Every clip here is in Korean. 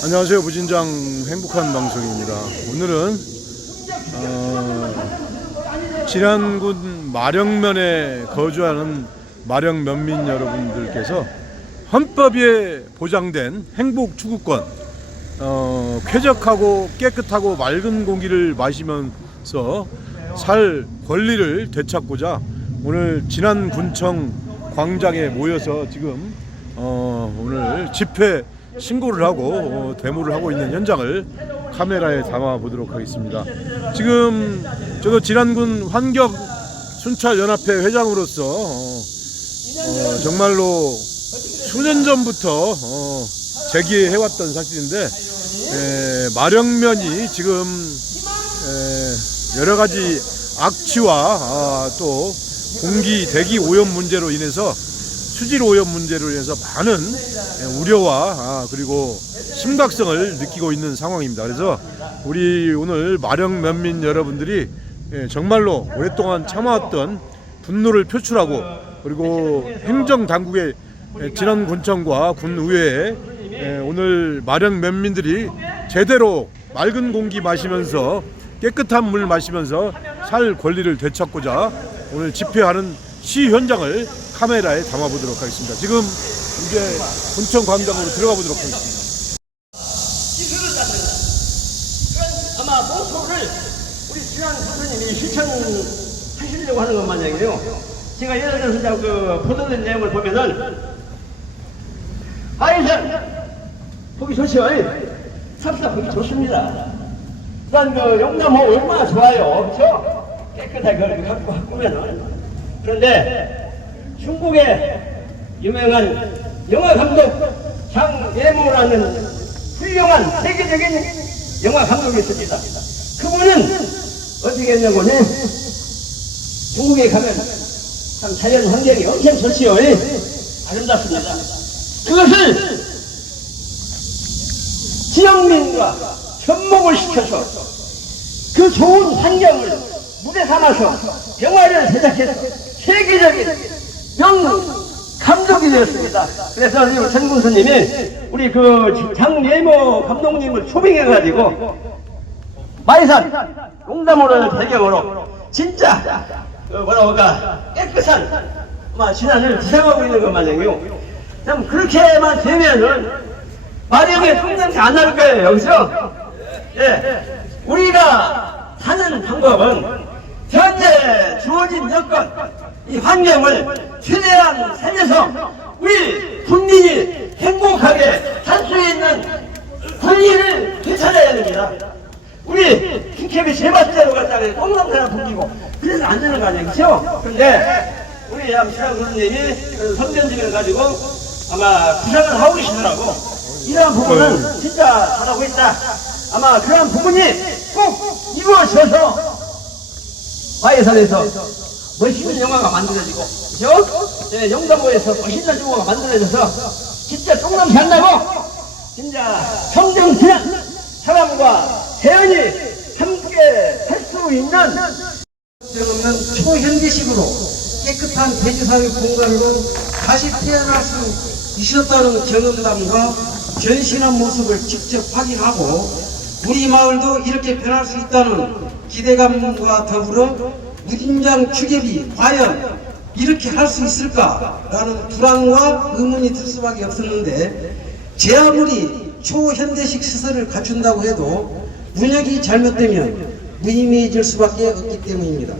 안녕하세요. 무진장 행복한 방송입니다. 오늘은 진안군 마령면에 거주하는 마령면민 여러분들께서 헌법에 보장된 행복 추구권, 쾌적하고 깨끗하고 맑은 공기를 마시면서 살 권리를 되찾고자 오늘 진안군청 광장에 모여서 지금 오늘 집회 신고를 하고 데모를 하고 있는 현장을 카메라에 담아 보도록 하겠습니다. 지금 저도 진안군 환경 순찰 연합회 회장으로서 정말로 수년 전부터 제기해왔던 사실인데 마령면이 지금 여러 가지 악취와 또 공기 대기 오염 문제로 인해서 수질 오염 문제로 인해서 많은 우려와 그리고 심각성을 느끼고 있는 상황입니다. 그래서 우리 오늘 마령면민 여러분들이 정말로 오랫동안 참아왔던 분노를 표출하고 그리고 행정당국의 진안군청과 군의회에 오늘 마령면민들이 제대로 맑은 공기 마시면서 깨끗한 물 마시면서 살 권리를 되찾고자 오늘 집회하는 시 현장을 카메라에 담아보도록 하겠습니다. 지금 이제 군청 광장으로 들어가 보도록 하겠습니다. 아마 모토를 우리 진안 선생님이 실천하시려고 하는 것 마냥이에요. 제가 예를 들어서 이제 그 보도된 내용을 보면은 하이선 보기 좋죠. 삽사 보기 좋습니다. 일단 그 영남호 얼마나 좋아요, 그렇죠? 깨끗하게 그걸 갖고 바꾸면은. 그런데 중국의 유명한 영화 감독 장예모라는 훌륭한 세계적인 영화 감독이 있습니다. 그분은 어떻게 했냐고는 중국에 가면 참 자연 환경이 엄청 좋지요. 아름답습니다. 그것을 지역민과 접목을 시켜서 그 좋은 환경을 무대 삼아서 영화를 제작해서 세계적인 감독이 되었습니다. 그래서 우리 전군수님이 우리 그 장예모 감독님을 초빙해가지고 마이산 용담호를 배경으로 진짜 뭐라고 할까 깨끗한 진안을 지향하고 있는 것 마냥이요. 참 그렇게만 되면은 마령에 통장이 안 날 거예요. 여기서 우리가 사는 방법은 현재 주어진 여건 이 환경을 최대한 살려서 우리 국민이 행복하게 살 수 있는 권리를 되찾아야 됩니다. 우리 국회의 세 번째로 갔다가 똥남사나 풍기고 그래서 안 되는 거 아니에요, 그렇죠? 그런데 우리 양시장 선생님이 성견지를 가지고 아마 구상을 하고 계시더라고. 이러한 부분은 진짜 잘하고 있다. 아마 그러한 부분이 꼭 이루어져서 마예산에서 멋있는 영화가 만들어지고, 그죠? 영담호에서 멋있는 영화가 만들어져서 진짜 똥남 잘 나고 진짜 평생 그냥 사람과 자연이 함께 할 수 있는 없는 초현대식으로 깨끗한 대지사회 공간으로 다시 태어날 수 있었다는 경험담과 변신한 모습을 직접 확인하고 우리 마을도 이렇게 변할 수 있다는 기대감과 더불어 무진장 추계비 과연 이렇게 할 수 있을까라는 불안과 의문이 들 수밖에 없었는데 제 아무리 초현대식 시설을 갖춘다고 해도 운영이 잘못되면 무의미해질 수밖에 없기 때문입니다.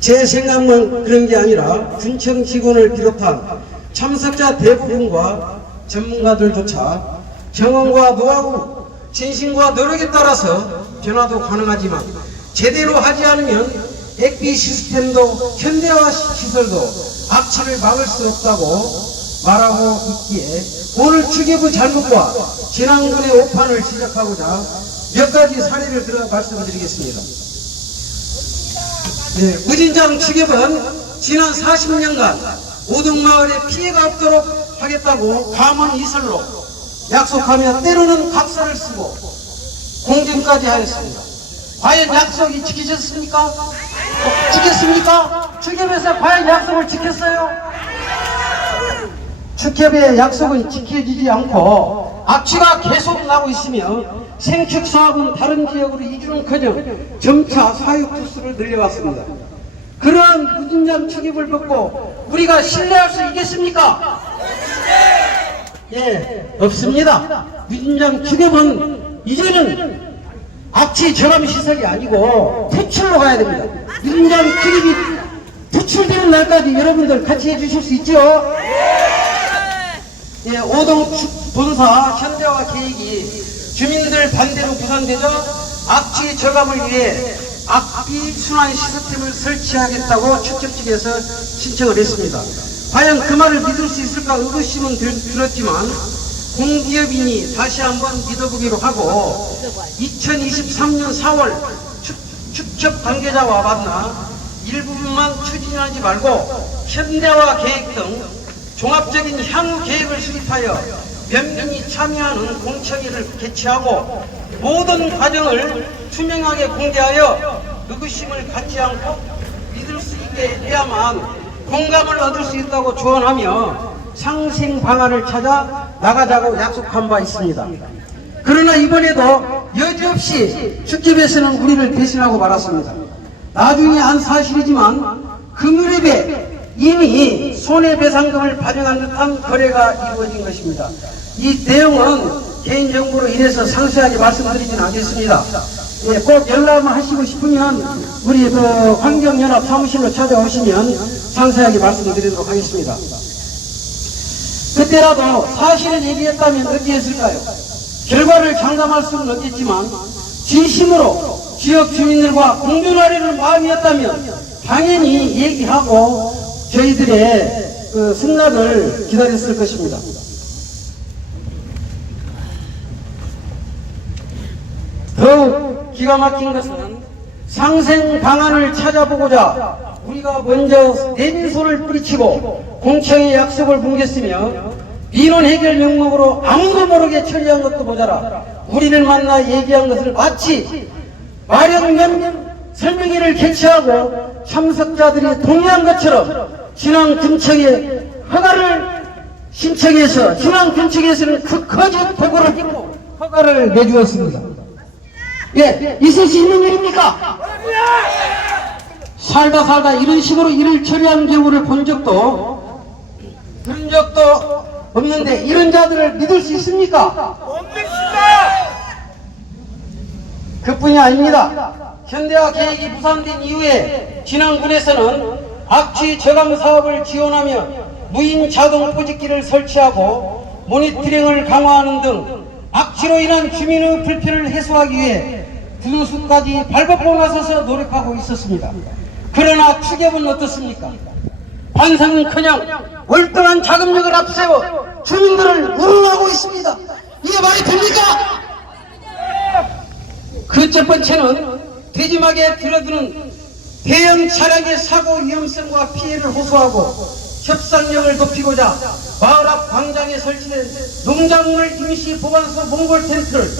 제 생각만 그런 게 아니라 군청 직원을 비롯한 참석자 대부분과 전문가들조차 경험과 노하우, 진심과 노력에 따라서 변화도 가능하지만 제대로 하지 않으면 액비 시스템도 현대화 시설도 악취를 막을 수 없다고 말하고 있기에 오늘 추계부 잘못과 진안군의 오판을 시작하고자 몇 가지 사례를 들어 말씀드리겠습니다. 무진장 추계부는 지난 40년간 오동마을에 피해가 없도록 하겠다고 감언 이설로 약속하며 때로는 각서를 쓰고 공증까지 하였습니다. 과연 약속이 지켜졌습니까? 지켰습니까? 추계부에서 과연 약속을 지켰어요? 축협의 약속은 지켜지지 않고 악취가 계속 나고 있으며 생축 사업은 다른 지역으로 이주는커녕 점차 사육 부수를 늘려왔습니다. 그러한 무진장 축협을 벗고 우리가 신뢰할 수 있겠습니까? 예, 없습니다. 무진장 축협은 이제는 악취 저감 시설이 아니고 퇴출로 가야 됩니다. 무진장 축협이 퇴출되는 날까지 여러분들 같이 해주실 수 있죠? 예, 오동 본사 현대화 계획이 주민들 반대로 무산되자 악취 저감을 위해 악비 순환 시스템을 설치하겠다고 축협 측에서 신청을 했습니다. 과연 그 말을 믿을 수 있을까 의구심은 들었지만 공기업인이 다시 한번 믿어보기로 하고 2023년 4월 축협 관계자와 만나 일부분만 추진하지 말고 현대화 계획 등 종합적인 향후 계획을 수립하여 면민이 참여하는 공청회를 개최하고 모든 과정을 투명하게 공개하여 의구심을 갖지 않고 믿을 수 있게 해야만 공감을 얻을 수 있다고 조언하며 상생 방안을 찾아 나가자고 약속한 바 있습니다. 그러나 이번에도 여지없이 축협에서는 우리를 배신하고 말았습니다. 나중에 안 사실이지만 그 무렵에 이미 손해배상금을 반영한 듯한 거래가 이루어진 것입니다. 이 내용은 개인정보로 인해서 상세하게 말씀드리진 않겠습니다. 예, 꼭 연락을 하시고 싶으면 우리 환경연합 사무실로 찾아오시면 상세하게 말씀드리도록 하겠습니다. 그때라도 사실을 얘기했다면 어찌했을까요? 결과를 장담할 수는 없겠지만 진심으로 지역 주민들과 공존하려는 마음이었다면 당연히 얘기하고 저희들의 승낙을 기다렸을 것입니다. 더욱 기가 막힌 것은 상생 방안을 찾아보고자 우리가 먼저 내민소를 뿌리치고 공청회 약속을 뭉갰으며 민원 해결 명목으로 아무도 모르게 처리한 것도 모자라 우리를 만나 얘기한 것을 마치 마련면 설명회를 개최하고 참석자들이 동의한 것처럼 진앙군청에 허가를 신청해서 진앙군청에서는 그 거짓 보고를 듣고 허가를 내주었습니다. 예, 있을 수 있는 일입니까? 살다 이런 식으로 일을 처리하는 경우를 본 적도 그런 적도 없는데 이런 자들을 믿을 수 있습니까? 그뿐이 아닙니다. 현대화 계획이 무산된 이후에 진안군에서는 악취 저감 사업을 지원하며 무인 자동 포집기를 설치하고 모니터링을 강화하는 등 악취로 인한 주민의 불편을 해소하기 위해 부수까지 발벗고 나서서 노력하고 있었습니다. 그러나 축협은 어떻습니까? 반성은커녕 월등한 자금력을 앞세워 주민들을 우롱하고 있습니다. 이게 말이 됩니까? 그 첫 번째는 대짐하게 들어드는 대형 차량의 사고 위험성과 피해를 호소하고 협상력을 높이고자 마을 앞 광장에 설치된 농작물 임시 보관소 몽골 텐트를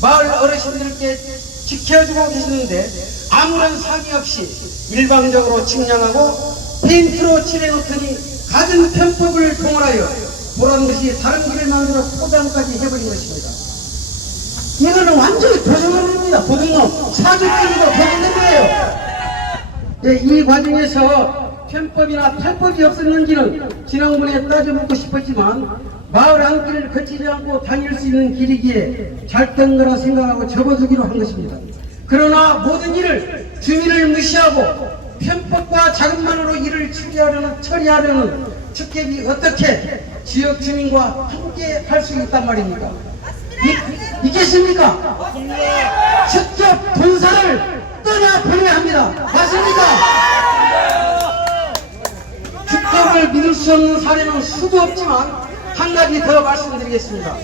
마을 어르신들께 지켜주고 계시는데 아무런 상의 없이 일방적으로 측량하고 페인트로 칠해놓더니 갖은 편법을 동원하여 보란듯이 다른 길을 만들어 포장까지 해버린 것입니다. 이거는 완전히 도둑놈입니다. 도둑놈. 사주꾼이고 도둑놈 거예요. 네, 이 과정에서 편법이나 탈법이 없었는지는 지난번에 따져묻고 싶었지만 마을 한 길을 거치지 않고 다닐 수 있는 길이기에 잘 된 거라 생각하고 접어두기로 한 것입니다. 그러나 모든 일을 주민을 무시하고 편법과 자금만으로 일을 처리하려는 축협이 어떻게 지역 주민과 함께 할 수 있단 말입니까? 있겠습니까? 축협 본사를 떠나보내야 합니다. 맞습니까? 축협을 믿을 수 없는 사례는 수도 없지만 한 가지 더 말씀드리겠습니다.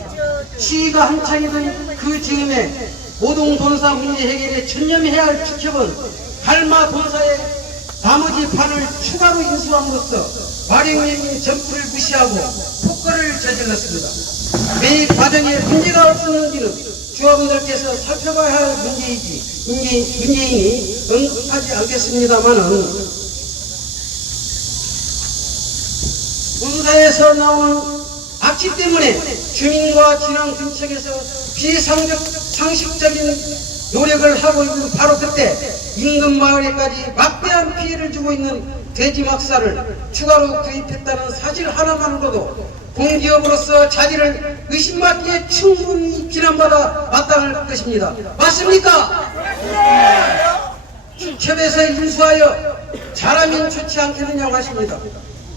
시위가 한창이던 그 즈음에 오동 본사 문제 해결에 전념해야 할 축협은 갈마 본사의 나머지 판을 추가로 인수함으로써 마령령님 전부를 무시하고 폭거를 저질렀습니다. 매일 과정에 문제가 없었는지는 주어분들께서 살펴봐야 할 문제이니 언급하지 않겠습니다만은 본사에서 나오는 악취 때문에 주민과 진앙군청에서 비상식적인 노력을 하고 있는 바로 그때 인근 마을에까지 막대한 피해를 주고 있는 돼지 막사를 추가로 구입했다는 사실 하나만으로도 공기업으로서 자질을 의심받기에 충분히 비난받아 마땅할 것입니다. 맞습니까? 축협에서 인수하여 잘하면 좋지 않겠느냐고 하십니다.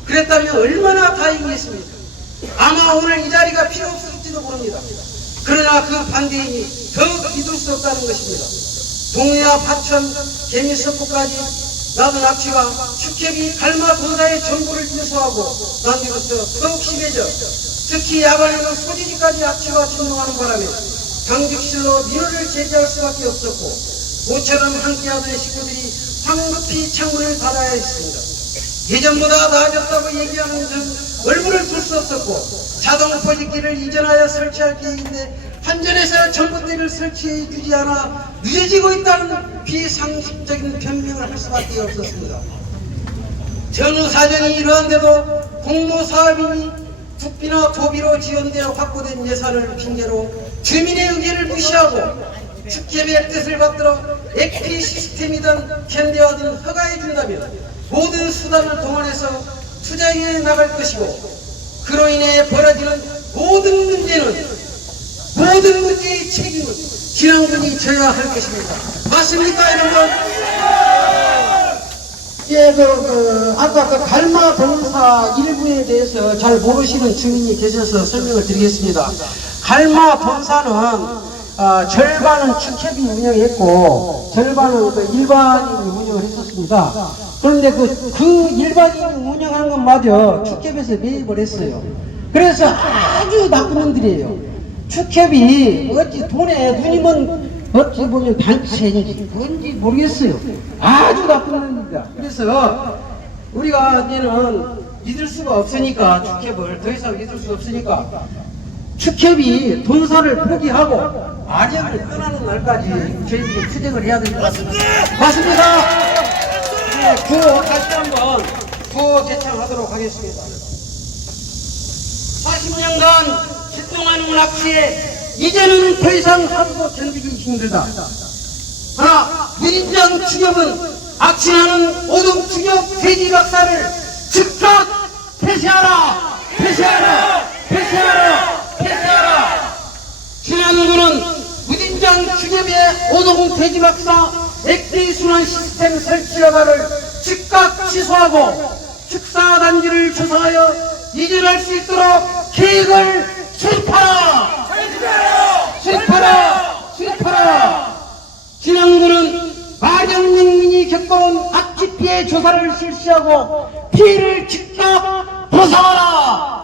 그랬다면 얼마나 다행이겠습니까? 아마 오늘 이 자리가 필요 없을지도 모릅니다. 그러나 그 반대인이 더욱 믿을 수 없다는 것입니다. 동해와 파천, 개미석구까지 나던 악취가 축협이 갈마 본사의 전부를 인수하고 난 뒤로서 더욱 심해져 특히 야간에는 소지지까지 악취가 침몰하는 바람에 당직실로 민원을 제기할 수밖에 없었고 모처럼 함께하던 식구들이 황급히 창문을 닫아야 했습니다. 예전보다 나아졌다고 얘기하는 등 얼굴을 둘 수 없었고 자동 포집기를 이전하여 설치할 계획인데 한전에서 전봇대를 설치해 주지 않아 늦어지고 있다는 비상식적인 변명을 할 수밖에 없었습니다. 전후 사정이 이러한데도 공모사업이니 국비나 도비로 지원되어 확보된 예산을 핑계로 주민의 의견을 무시하고 축협의 뜻을 받들어 액피 시스템이든 캔디와든 허가해 준다면 모든 수단을 동원해서 투자해 나갈 것이고 그로 인해 벌어지는 모든 문제의 책임을 진앙군이 져야 할 것입니다. 맞습니까, 여러분? 예, 아까 그 갈마 본사 일부에 대해서 잘 모르시는 주민이 계셔서 설명을 드리겠습니다. 갈마 본사는 절반은 축협이 운영했고 절반은 그 일반인이 운영을 했었습니다. 그런데 그 일반인이 운영한 것마저 축협에서 매입을 했어요. 그래서 아주 나쁜 놈들이에요. 축협이 어찌 돈에 눈이 먼 어찌 보면 단체인지 뭔지 모르겠어요. 아주 나쁜 놈입니다. 그래서 우리가 이제는 믿을 수가 없으니까 축협을 더 이상 믿을 수 없으니까 축협이 본사를 포기하고 아령을 떠나는 날까지 저희들이 투쟁을 해야 될 것 같습니다. 맞습니다. 네, 구호 다시 한번 구호 개창하도록 하겠습니다. 40년간 실동하는 낚시에 이제는 더 이상 하루도 견디기 힘들다. 하나, 무인장 추격은 악취나는 오동 추격 돼지 박사를 즉각 폐쇄하라! 폐쇄하라! 폐쇄하라! 폐쇄하라! 진안군은 무인장 추격의 오동 돼지 박사 액비 순환 시스템 설치 여부를 즉각 취소하고 축사단지를 조사하여 이전할 수 있도록 계획을 수립하라! 수립하라! 진안군은 마정민이 겪어온 악취 피해 조사를 실시하고 피해를 즉각 보상하라!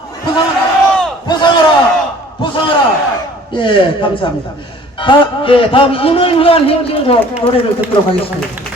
예, 감사합니다. 다음 임을 위한 행진곡 노래를 듣도록 하겠습니다.